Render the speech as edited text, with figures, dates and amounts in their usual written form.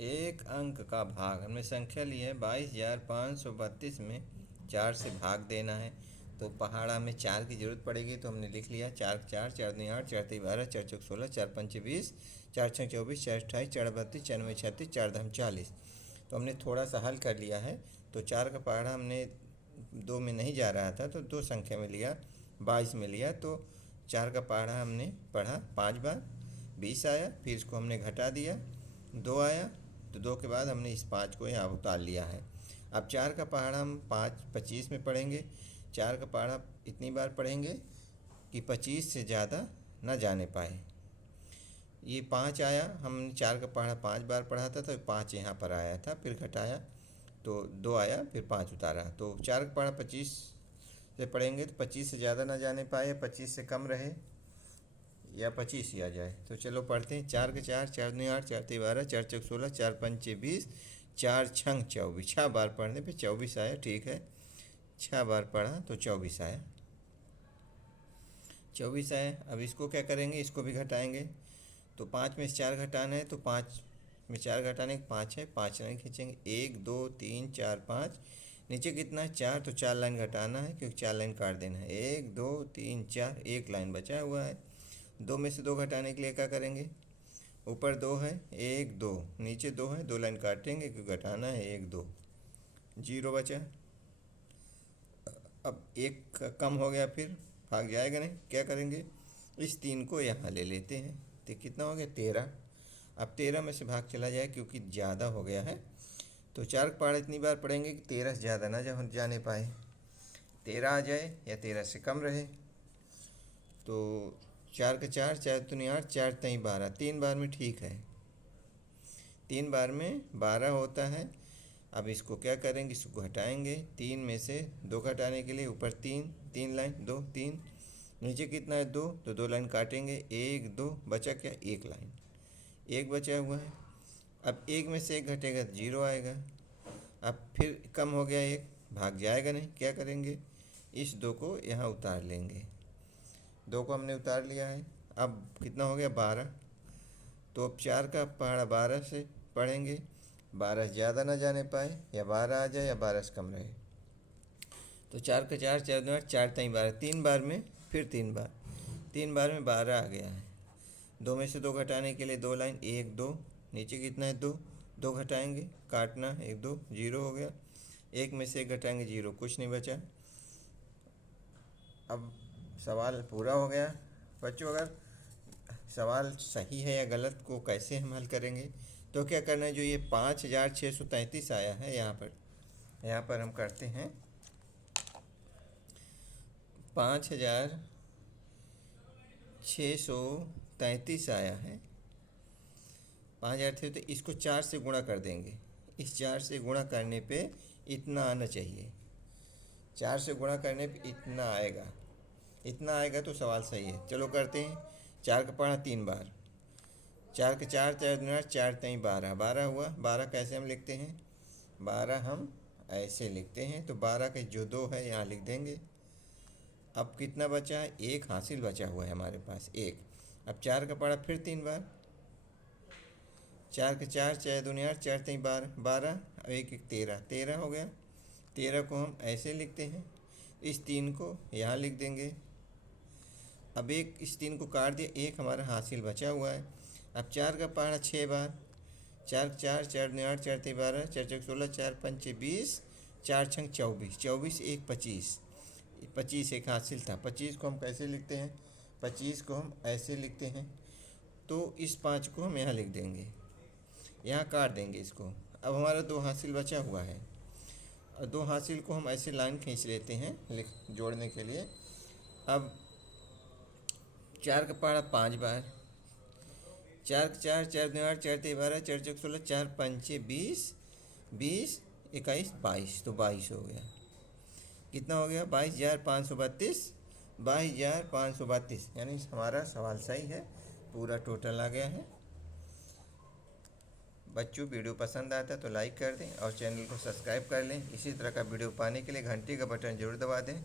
एक अंक का भाग, हमने संख्या ली है 22,532 में 4 से भाग देना है। तो पहाड़ा में 4 की ज़रूरत पड़ेगी, तो हमने लिख लिया 4 4 4 दूनी 8 4 3 12 4 चौक 16 4 पंचे 20 4 छः 24 4 28 4 32 4 नौ 36 4 दम 40। तो हमने थोड़ा सा हल कर लिया है। तो 4 का पहाड़ा हमने 2 में नहीं जा रहा था तो 2 संख्या में लिया, 22 में लिया। तो 4 का पहाड़ा हमने पढ़ा 5 बार, 20 आया। फिर इसको हमने घटा दिया, 2 आया। तो 2 के बाद हमने इस 5 को यहाँ उतार लिया है। अब 4 का पहाड़ा हम 25 में पढ़ेंगे। 4 का पहाड़ा इतनी बार पढ़ेंगे कि 25 से ज़्यादा ना जाने पाए। ये 5 आया, हमने 4 का पहाड़ा 5 बार पढ़ा था तो 5 यहाँ पर आया था, फिर घटाया तो 2 आया, फिर 5 उतारा। तो 4 का पहाड़ा 25 से पढ़ेंगे तो 25 से ज़्यादा ना जाने पाए, 25 से कम रहे या 25 ही आ जाए। तो चलो पढ़ते हैं। 4 के 4 4 दूनी 8 4 तीन 12 4 चौक 16 4 पंचे 20 4 छंग 24। 6 बार पढ़ने पे 24 आया, ठीक है। 6 बार पढ़ा तो 24 आया, 24 आया। अब इसको क्या करेंगे, इसको भी घटाएंगे। तो 5 में से 4 घटाना है, तो 5 में 4 घटाने 5 है, 5 लाइन खींचेंगे, 1 2 3 4 5। नीचे कितना है 4, तो 4 लाइन घटाना है क्योंकि 4 लाइन काट देना है। 1 2 3 4, 1 लाइन बचा हुआ है। 2 में से 2 घटाने के लिए क्या करेंगे, ऊपर 2 है, 1 2, नीचे 2 है, 2 लाइन काटेंगे क्योंकि घटाना है, 1 2, 0 बचा। अब 1 कम हो गया, फिर भाग जाएगा नहीं, क्या करेंगे, इस 3 को यहाँ ले लेते हैं। तो कितना हो गया 13। अब 13 में से भाग चला जाए क्योंकि ज़्यादा हो गया है। तो 4 का पहाड़ा इतनी बार पढ़ेंगे कि 13 से ज़्यादा ना जाने पाए, 13 आ जाए या 13 से कम रहे। तो 4 के 4 4 दूनी 8 4 तीन 12, 3 बार में ठीक है, 3 बार में 12 होता है। अब इसको क्या करेंगे, इसको घटाएंगे। 3 में से 2 घटाने के लिए ऊपर 3, 3 लाइन 2 3, नीचे कितना है 2, तो 2 लाइन काटेंगे, 1 2 बचा क्या, 1 लाइन, 1 बचा हुआ है। अब 1 में से 1 घटेगा तो 0 आएगा। अब फिर कम हो गया 1, भाग जाएगा नहीं, क्या करेंगे, इस 2 को यहाँ उतार लेंगे। 2 को हमने उतार लिया है। अब कितना हो गया 12। तो अब 4 का पहाड़ा 12 से पढ़ेंगे, 12 से ज़्यादा ना जाने पाए, या 12 आ जाए या 12 से कम रहे। तो 4 का 4 4 दूनी 8 4 तीन 12, 3 बार में फिर 3 बार, 3 बार में 12 आ गया है। 2 में से 2 घटाने के लिए 2 लाइन, 1 2, नीचे कितना है 2, 2 घटाएंगे, काटना 1 2, 0 हो गया। 1 में से 1 घटाएंगे, 0, कुछ नहीं बचा। अब सवाल पूरा हो गया। बच्चों अगर सवाल सही है या गलत को कैसे हम हल करेंगे, तो क्या करना है, जो ये 5,633 आया है यहाँ पर हम करते हैं 5,633 आया है। 5,000 थे तो इसको 4 से गुणा कर देंगे। इस 4 से गुणा करने पे इतना आना चाहिए, 4 से गुणा करने पे इतना आएगा, इतना आएगा तो सवाल सही है। चलो करते हैं। 4 का पढ़ा 3 बार, 4 के 4 4 दूनी 8 4 तीन 12, 12 हुआ। 12 कैसे हम लिखते हैं, 12 हम ऐसे लिखते हैं। तो 12 के जो 2 है यहाँ लिख देंगे। अब कितना बचा है, 1 हासिल बचा हुआ है हमारे पास, 1। अब 4 का पढ़ा फिर 3 बार, 4 के 4 4 दूनी 8 4 तीन 12, 12 और 1 1 13, 13 हो गया। 13 को हम ऐसे लिखते हैं, इस 3 को यहाँ लिख देंगे। अब इस 3 को काट दिया, 1 हमारा हासिल बचा हुआ है। अब 4 का पहाड़ा 6 बार, 4 4 4 दूनी 8 4 तीन 12 4 चौक 16 4 पंचे 20 4 छंग 24, 24 1 25, 25 एक हासिल था। 25 को हम कैसे लिखते हैं, 25 को हम ऐसे लिखते हैं। तो इस 5 को हम यहाँ लिख देंगे, यहाँ काट देंगे इसको। अब हमारा 2 हासिल बचा हुआ है, और 2 हासिल को हम ऐसे लाइन खींच लेते हैं जोड़ने के लिए। अब 4 का पहाड़ा 5 बार, 4 4 4 दूनी 8 4 तीन 12 4 चौक 16 4 पंचे 20 20 21 22, तो 22 हो गया। कितना हो गया, 22,532, 22,532, यानी हमारा सवाल सही है, पूरा टोटल आ गया है। बच्चों वीडियो पसंद आता है तो लाइक कर दें और चैनल को सब्सक्राइब कर लें। इसी तरह का वीडियो पाने के लिए घंटी का बटन जरूर दबा दें।